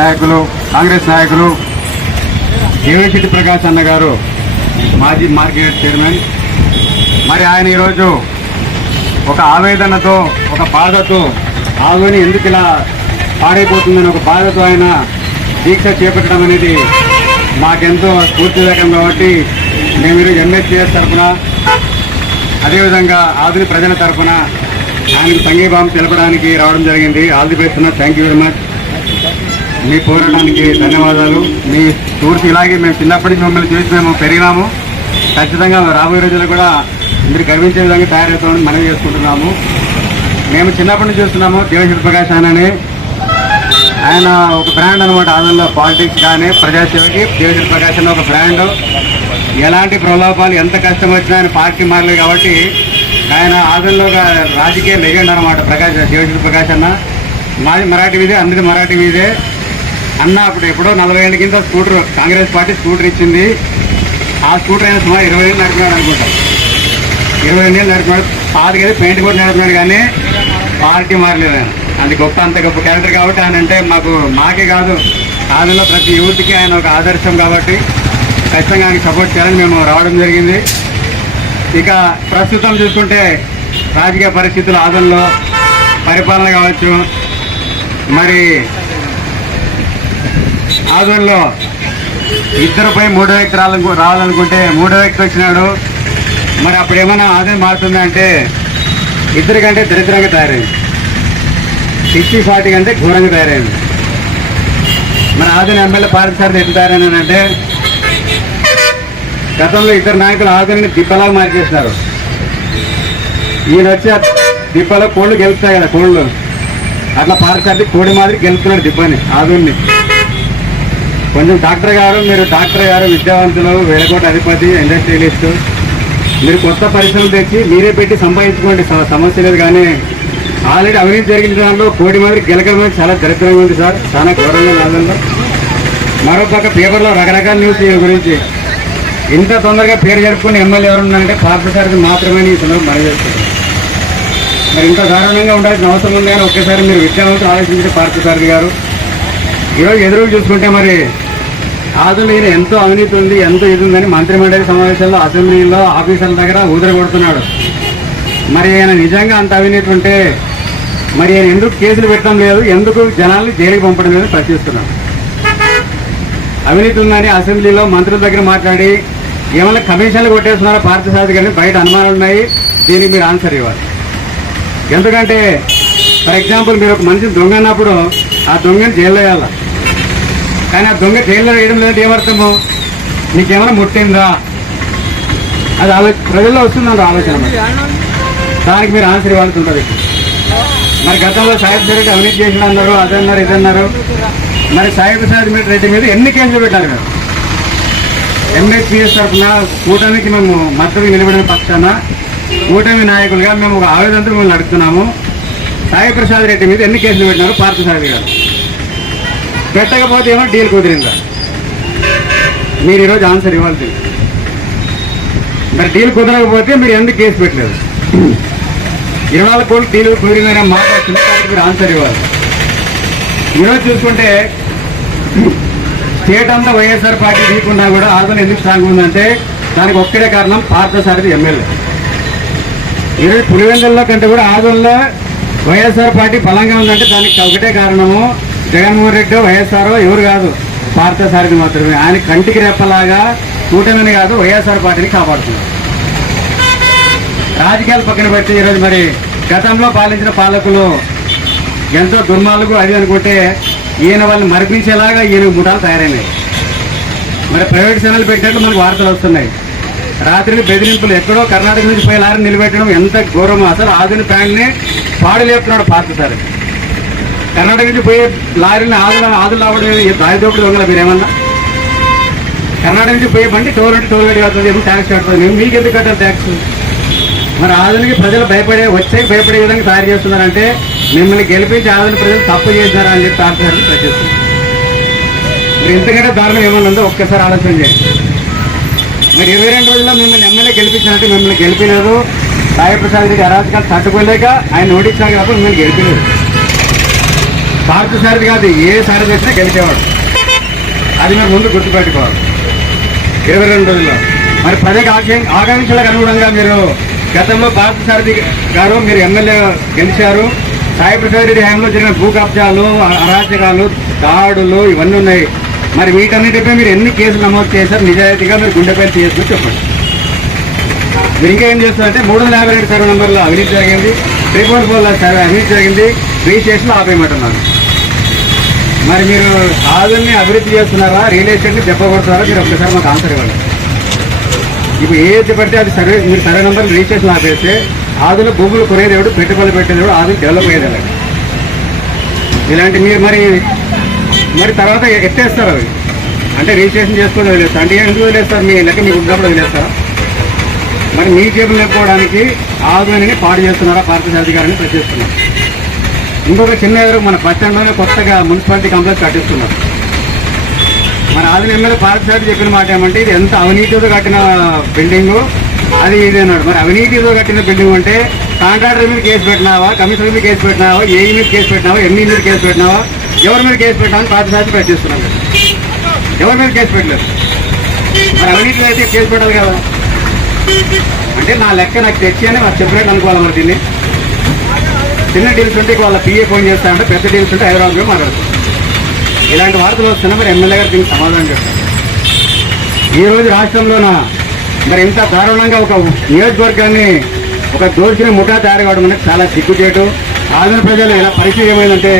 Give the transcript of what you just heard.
నాయకులు కాంగ్రెస్ నాయకులు దేవిశెట్టి ప్రకాష్ అన్న గారు మాజీ మార్కెట్ చైర్మన్. మరి ఆయన ఈరోజు ఒక ఆవేదనతో ఒక బాధతో ఆవుని ఎందుకు ఇలా పాడైపోతుందని ఒక బాధతో ఆయన దీక్ష చేపట్టడం అనేది మాకెంతో స్ఫూర్తిదాయకం కాబట్టి మేము ఈరోజు ఎంఎస్సీఎస్ తరఫున అదేవిధంగా ఆధునిక ప్రజల తరఫున ఆయనకు సంఘీభావం తెలపడానికి రావడం జరిగింది. All the best thank you very much. మీ పోరాటానికి ధన్యవాదాలు. మీ టూర్స్ ఇలాగే మేము చిన్నప్పటి నుంచి మిమ్మల్ని చూసి మేము పెరిగినాము. ఖచ్చితంగా రాబోయే రోజుల్లో కూడా మీరు గర్వించే విధంగా తయారవుతామని మనవి చేసుకుంటున్నాము. మేము చిన్నప్పటి నుంచి చూస్తున్నాము దేవశివ ప్రకాష్ అని. ఆయన ఒక బ్రాండ్ అనమాట ఆదంలో పాలిటిక్స్ కానీ ప్రజాసేవకి దేవశివ ప్రకాష్ అన్న ఒక బ్రాండ్ ఎలాంటి ప్రలోభాలు ఎంత కష్టం వచ్చినా ఆయన పార్టీ మారలేదు కాబట్టి ఆయన ఆదంలో ఒక రాజకీయ లెజెండ్ అనమాట ప్రకాష్ దేవశివ ప్రకాష్ అన్న. మాది మరాఠీ వీధే అందరి మరాఠీ వీధే అన్న అప్పుడు ఎప్పుడో నలభై ఏళ్ళ కింద స్కూటర్ కాంగ్రెస్ పార్టీ స్కూటర్ ఇచ్చింది. ఆ స్కూటర్ అయినా సుమారు ఇరవై ఏళ్ళు నడిపినాడు అనుకుంటా. ఇరవై ఏళ్ళు నడిపినాడు. పాతకైతే పెయింట్ కూడా నడిపినాడు కానీ పార్టీ మారలేదు ఆయన. అది గొప్ప అంత గొప్ప క్యారెక్టర్ కాబట్టి ఆయన అంటే మాకు మాకే కాదు. ఆదిలో ప్రతి యూత్కి ఆయన ఒక ఆదర్శం కాబట్టి ఖచ్చితంగా ఆయనకి సపోర్ట్ చేయాలని మేము రావడం జరిగింది. ఇక ప్రస్తుతం చూసుకుంటే రాజకీయ పరిస్థితులు ఆదంలో పరిపాలన కావచ్చు. మరి ఆదోన్లో ఇద్దరుపై మూడో వ్యక్తి రాలను రావాలనుకుంటే మూడో వ్యక్తి వచ్చినాడు. మరి అప్పుడు ఏమైనా ఆదాయం మారుతుందంటే ఇద్దరి కంటే దరిద్రంగా తయారైంది. సిక్స్టీ ఫార్టీ కంటే ఘోరంగా తయారైంది. మరి ఆదిన ఎమ్మెల్యే పార్థసారథి ఎట్లా తయారైనానంటే గతంలో ఇద్దరు నాయకులు ఆదిని దిబ్బలా మార్చేసినారు. ఈయన వచ్చి ఆ దిబ్బలో కోళ్ళు గెలుస్తాయి కదా కోళ్ళు. అట్లా పార్థసారథి కోడి మాదిరి గెలుస్తున్నాడు దిబ్బని ఆదుని కొంచెం డాక్టర్ గారు మీరు డాక్టర్ గారు విద్యావంతులు వేలకోట అధిపతి ఇండస్ట్రియలిస్ట్ మీరు కొత్త పరిశ్రమలు తెచ్చి మీరే పెట్టి సంపాదించుకోండి. సమస్య లేదు కానీ ఆల్రెడీ అవినీతి జరిగిన దానిలో కోటి మంది గెలకడం అనేది చాలా దరిద్రంగా ఉంది సార్. చాలా ఘోరంగా నాదంలో మరోపక్క పేపర్లో రకరకాల న్యూస్ గురించి. ఇంత తొందరగా పేరు జరుపుకుని ఎమ్మెల్యే ఎవరు ఉన్నారంటే పార్థసారథి మాత్రమే ఈ సందర్భం మనజేస్తారు మరి ఇంత దారుణంగా ఉండాల్సిన అవసరం ఉంది కానీ ఒకేసారి మీరు విద్యావంతులు ఆలోచించే పార్థసారథి గారు. ఈరోజు ఎదురు చూసుకుంటే మరి కాదు ఈయన ఎంతో అవినీతి ఉంది ఎంతో ఇది ఉందని మంత్రి మండలి సమావేశాల్లో అసెంబ్లీలో ఆఫీసర్ల దగ్గర ఊదర కొడుతున్నాడు మరి ఆయన నిజంగా అంత అవినీతి ఉంటే మరి ఆయన ఎందుకు కేసులు పెట్టడం లేదు ఎందుకు జనాల్ని జైలుకి పంపడం లేదు ప్రశ్నిస్తున్నాం అవినీతి ఉందని అసెంబ్లీలో మంత్రుల దగ్గర మాట్లాడి ఏమైనా కమిషన్లు కొట్టేస్తున్నారో పార్థ గారిని? బయట అనుమానాలు ఉన్నాయి దీనికి మీరు ఆన్సర్ ఇవ్వాలి. ఎందుకంటే ఫర్ ఎగ్జాంపుల్ మీరు ఒక మనిషిని దొంగ అన్నప్పుడు ఆ దొంగని జైల్లో వేయాల? కానీ ఆ దొంగ జైల్లో వేయడం లేదంటే ఏమర్థము నీకేమైనా ముట్టిందా? అది ఆలో ప్రజల్లో వస్తుందండి ఆలోచన దానికి మీరు ఆన్సర్ ఇవ్వాల్సి ఉంటుంది. మరి గతంలో సాహిబ్ రెడ్డి అవినీతి చేసిన అన్నారు అదన్నారు ఇదన్నారు మరి సాహిబ్ సాహిబ్ రెడ్డి మీద ఎన్ని కేసులు పెట్టారు కదా ఎంఎస్పీఎస్ తరఫున కూటమికి మేము మద్దతు నిలబడిన పక్షాన కూటమి నాయకులుగా మేము ఒక ఆవేదనతో మిమ్మల్ని నడుపుతున్నాము. సాయి ప్రసాద్ రెడ్డి మీద ఎన్ని కేసులు పెట్టినారు? పార్థసారథి గారు. పెట్టకపోతే ఏమో డీల్ కుదిరిందా? మీరు ఈరోజు ఆన్సర్ ఇవ్వాలి మరి డీల్ కుదరకపోతే మీరు ఎందుకు కేసు పెట్టలేదు? ఇరవై నాలుగు కోట్లు డీల్ కుదిరిందనే మాట మీరు ఆన్సర్ ఇవ్వాలి. ఈరోజు చూసుకుంటే స్టేట్ అంతా వైఎస్ఆర్ పార్టీ తీయకుండా కూడా ఆదరణ ఎందుకు స్ట్రాంగ్ ఉందంటే దానికి ఒక్కడే కారణం పార్థసారథి ఎమ్మెల్యే. ఈరోజు పులివెందుల్లో కంటే కూడా ఆదరణలో వైఎస్ఆర్ పార్టీ బలంగా ఉందంటే దానికి ఒకటే కారణము జగన్మోహన్ రెడ్డి వైఎస్ఆర్ ఎవరు కాదు. పార్థసారథి మాత్రమే. ఆయన కంటికి రెప్పలాగా కూటమిని కాదు వైఎస్ఆర్ పార్టీని కాపాడుతున్నారు. రాజకీయాలు పక్కన పెట్టి ఈరోజు మరి గతంలో పాలించిన పాలకులు ఎంతో దుర్మార్గు అది అనుకుంటే ఈయన వాళ్ళని మరిపించేలాగా ఈయన ముఠాలు తయారైనాయి. మరి ప్రైవేట్ ఛానల్ పెట్టినట్లు మనకు వార్తలు వస్తున్నాయి. రాత్రి బెదిరింపులు ఎక్కడో కర్ణాటక నుంచి పోయి లారీ నిలబెట్టడం ఎంత ఘోరమో. అసలు ఆదిని ప్యాంట్ని పాడు లేపుతున్నాడు కర్ణాటక నుంచి పోయే లారీని ఆదుల ఆదులు రావడం ఏది? దొంగల మీరేమన్నా? కర్ణాటక నుంచి పోయే బండి టోల్ అంటే టోల్ గడి అవుతుంది ఏమో ట్యాక్స్ కడుతుంది. మేము మీకు ఎందుకు కట్టాలి ట్యాక్స్ మరి ఆధునికి ప్రజలు భయపడే వచ్చే భయపడే విధంగా తయారు చేస్తున్నారంటే మిమ్మల్ని గెలిపించి ఆధునిక ప్రజలు తప్పు చేశారా అని చెప్పి ఆలోచన ప్రశ్నిస్తున్నారు మరి ఇంతకంటే దారుణం ఏమన్నా ఉందో? ఒక్కసారి ఆలోచన చేయండి. మరి ఇరవై రెండు రోజుల్లో మిమ్మల్ని ఎమ్మెల్యే గెలిపించినట్టు మిమ్మల్ని గెలిపినారు. సాయి ప్రసాద్ రెడ్డి అరాజకాలు తట్టుకోలేక ఆయన ఓడించాక తప్ప మిమ్మల్ని గెలిపలేదు భారత సారథి కాదు ఏ సారథి వచ్చినా గెలిచేవాడు. అది మీరు ముందు గుర్తుపెట్టుకోవాలి. ఇరవై రెండు రోజుల్లో. మరి ప్రజలకు ఆకాంక్ష- ఆకాంక్షలకు అనుగుణంగా మీరు గతంలో భారత సారథి గారు మీరు ఎమ్మెల్యే గెలిచారు. సాయి ప్రసాద్ రెడ్డి హయాంలో జరిగిన భూ కబ్జాలు అరాచకాలు దాడులు ఇవన్నీ ఉన్నాయి. మరి వీటన్నిటిపై మీరు ఎన్ని కేసులు నమోదు చేశారు? నిజాయితీగా మీరు గుండెపై చేసుకుని చెప్పండి. మీరు ఇంకా ఏం చేస్తారంటే మూడు వందల యాభై రెండు సర్వే నెంబర్లో అవినీతి జరిగింది. త్రీ ఫోర్ ఫోర్లో సర్వే అవినీతి జరిగింది. రిజిస్ట్రేషన్లో ఆపేయమంటున్నాను మరి మీరు ఆదుల్ని అభివృద్ధి చేస్తున్నారా? రియల్ ఎస్టేట్ని చెప్పగొడుతున్నారా మీరు ఒక్కసారి మాకు ఆన్సర్ ఇవ్వండి. ఇప్పుడు ఏది పడితే అది సర్వే మీరు సర్వే నెంబర్ రిజిస్ట్రేషన్ ఆపేస్తే ఆదుల భూములు కొనేదేవుడు పెట్టుబడులు పెట్టేదేవుడు ఆదులు డెవలప్ అయ్యేది ఇలాంటి మీరు మరి మరి తర్వాత ఎత్తేస్తారు అవి. అంటే రిజిస్ట్రేషన్ చేసుకొని వదిలేస్తారు. అంటే ఎందుకు వదిలేస్తారు? మీ లెక్క మీకు ఉన్నప్పుడు వదిలేస్తారా? మరి మీ జేబులు నింపుకోవడానికి ఆదుని పాడు చేస్తున్నారా? పార్టీ అధికారిని ప్రశ్నిస్తున్నారు. ఇంకొక చిన్న ఎదురు మన బస్ కొత్తగా మున్సిపాలిటీ కాంప్లెక్స్ కట్టిస్తున్నారు. మన ఆదిన ఎమ్మెల్యే పార్థసారి చెప్పిన మాట ఏమంటే ఇది ఎంత అవినీతితో కట్టిన బిల్డింగ్ అది ఇది అన్నాడు. మరి అవినీతితో కట్టిన బిల్డింగ్ అంటే కాంట్రాక్టర్ మీద కేసు పెట్టినావా? కమిషనర్ మీద కేసు పెట్టినావా? ఏఈ మీద కేసు పెట్టినావా? ఎంఈ మీద కేసు పెట్టినావా? ఎవరి మీద కేసు పెట్టినావా పార్థసారి ప్రయత్నిస్తున్నాను ఎవరి మీద కేసు పెట్టలేదు? మరి అవినీతిలో అయితే కేసు పెట్టాలి కదా. అంటే నా లెక్క నాకు తెచ్చి అని మరి చెప్పినట్టు అనుకోవాలి మరి దీన్ని. చిన్న డీల్స్ ఉంటే వాళ్ళ పిఏ ఫోన్ చేస్తామంటే పెద్ద డీల్స్ ఉంటే హైదరాబాద్లో మాట్లాడతాం ఇలాంటి వార్తలు వస్తున్నా మరి ఎమ్మెల్యే గారు దీనికి సమాధానం చెప్తారు. ఈ రోజు రాష్ట్రంలోన మరి ఇంత దారుణంగా ఒక నియోజకవర్గాన్ని ఒక దోషిని ముఠా తయారు కావడం అనేది చాలా సిగ్గుచేటు ఆంధ్ర ప్రజలు ఇలా పరిస్థితి ఏమైందంటే